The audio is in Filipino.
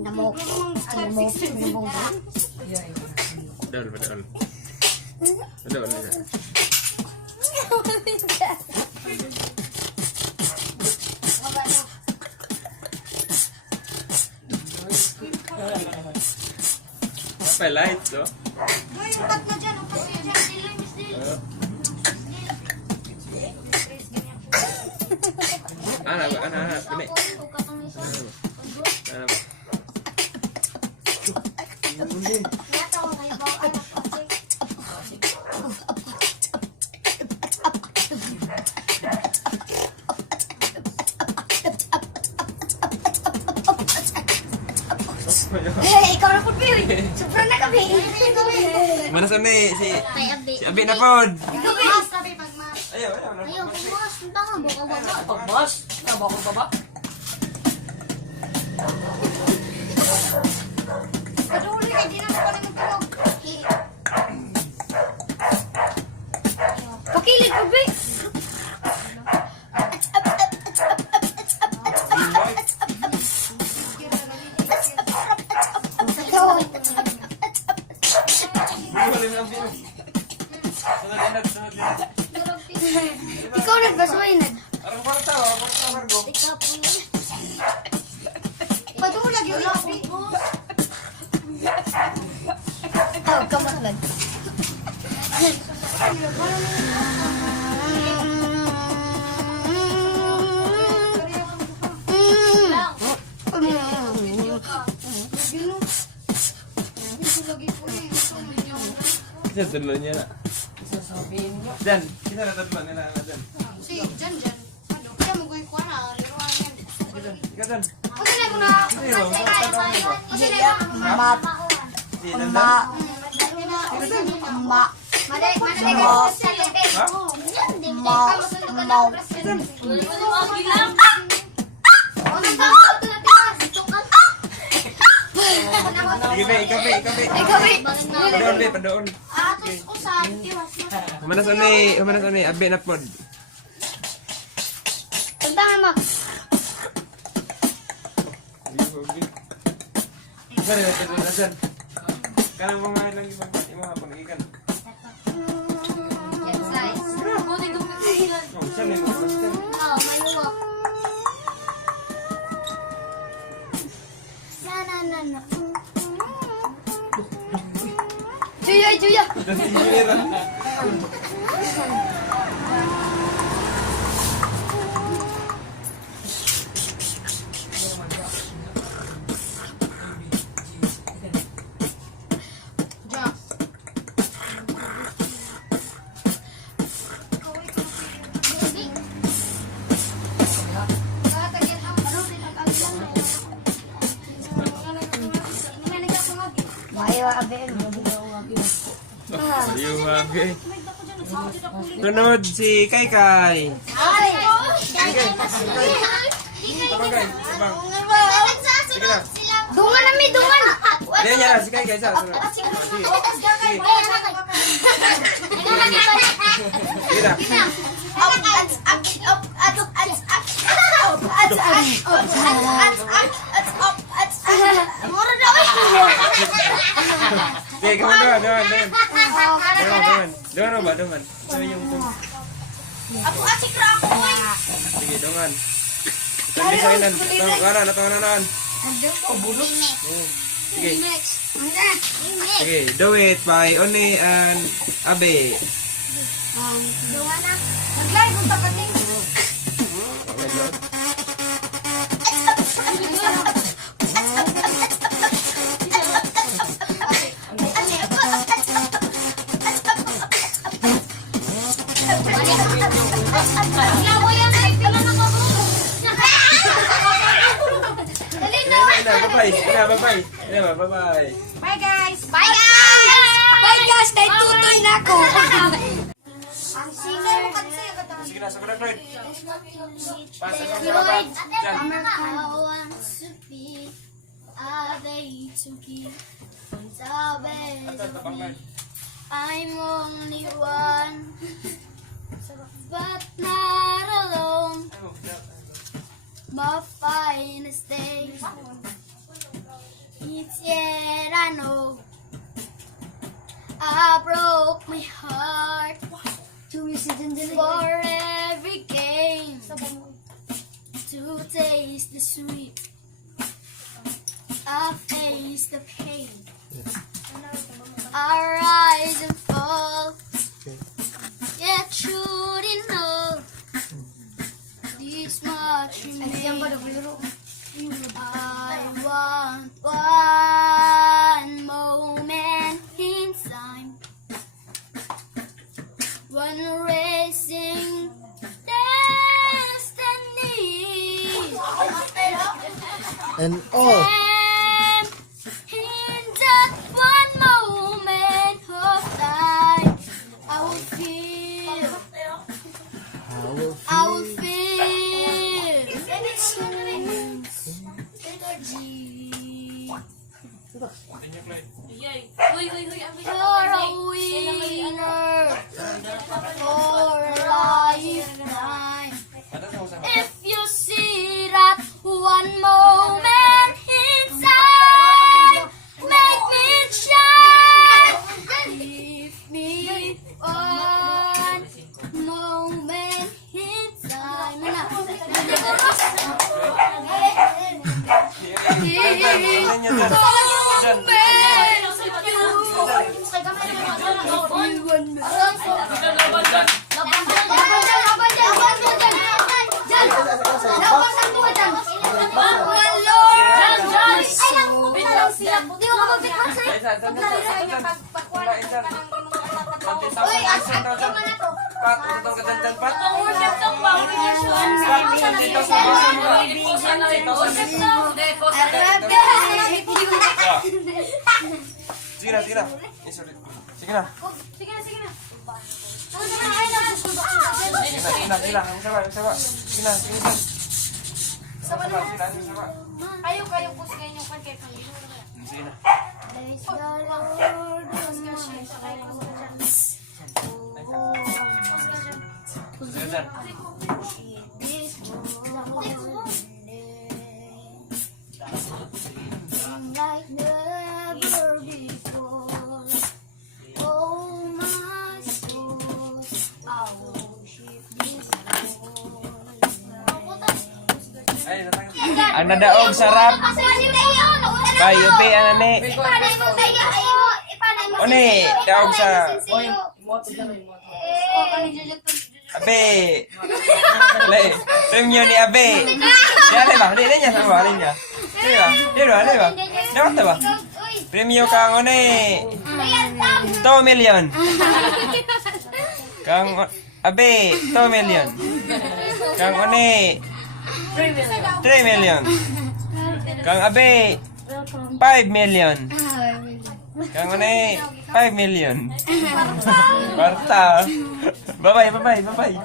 Namok. Betul. Apa light lo? Anak, ini. Ikaw na po, Bill. Sobrang na kami. Mana sini si Abi na pod. Ayo. Ayaw, pagmas. Punta ka, baka-baka. Pagmas? Nabako pa ba? Paduli ka, di na ako na magtulog. Pakilig ko, Bill. Ikaw nagbasuhin. Padulag yun lang. Tawag ka malag. Kita dulunya nak. Sasabihin niyo. Dan, kita ada teman ni nak Dan. Si, Jan. Aduh, kaya mo gawin ko na. Liruan yan. Ikaw Dan. Kasi na ko na. Kasi na ko na. Si Dan. Ma. Malay ka sa lebe. Ikaw. Padoon. Atos usan. Mana sini, Abi na pod. Tantangan mo. Mari kita Dan. Kanang mga lang ibang hapon ikan. Yes, guys. Oh, sana mo. Oh, may luwak. Na. Juya. Dan sinira. Ayun, Abi. Tunod si Kai. Ay! Dungan na may dungan! Dia nyala si Kai sa. Sige, doon. Doon. Ito yung Ako asik ra ako ay. sige, doon. Ito yung designan. Ito na. Sige. Next. Okay, do it by Oni and Abe. Dungan na. Mag-live unta ka din. Bye-bye. Bye guys. Bye guys. Kay tutoy na ako. Ang singer mo kasi Sige na, sagot na, Fred. Pasa sa Lloyd, Diyan. American. I want to be a way to give the best of me. I'm only one, but not alone. My finest day, it's yet I know. I broke my heart for every game to taste the sweet. I face the pain. I rise and fall. Yet shouldn't know this much remains. I want one moment in time, one racing destiny. And all. And in that one moment of time, I will feel you're a winner for a lifetime. If you see that one moment inside, make me shine. Give me one moment in time. Sige na, sige na. Sige na. Sige na. Ang sawa. Sige na. Kayo po sa kanyang pagkakali. Sige na. Praise the Lord, like never before. Oh my soul, I worship this Lord. Ay, ang nadaog sarap. Bayupi, ano ni? Oni, daog sa... Abe. Le, premium ni Abe. Dali ba? Dali niya sama, dali niya. Dali ba? Dapat ba? Premium kang oni. 2 million. Kang Abe, 2 million. Kang oni 3 million. Kang Abe 5 million. Kang oni 5 million. Kwarta. Bye-bye. Bye!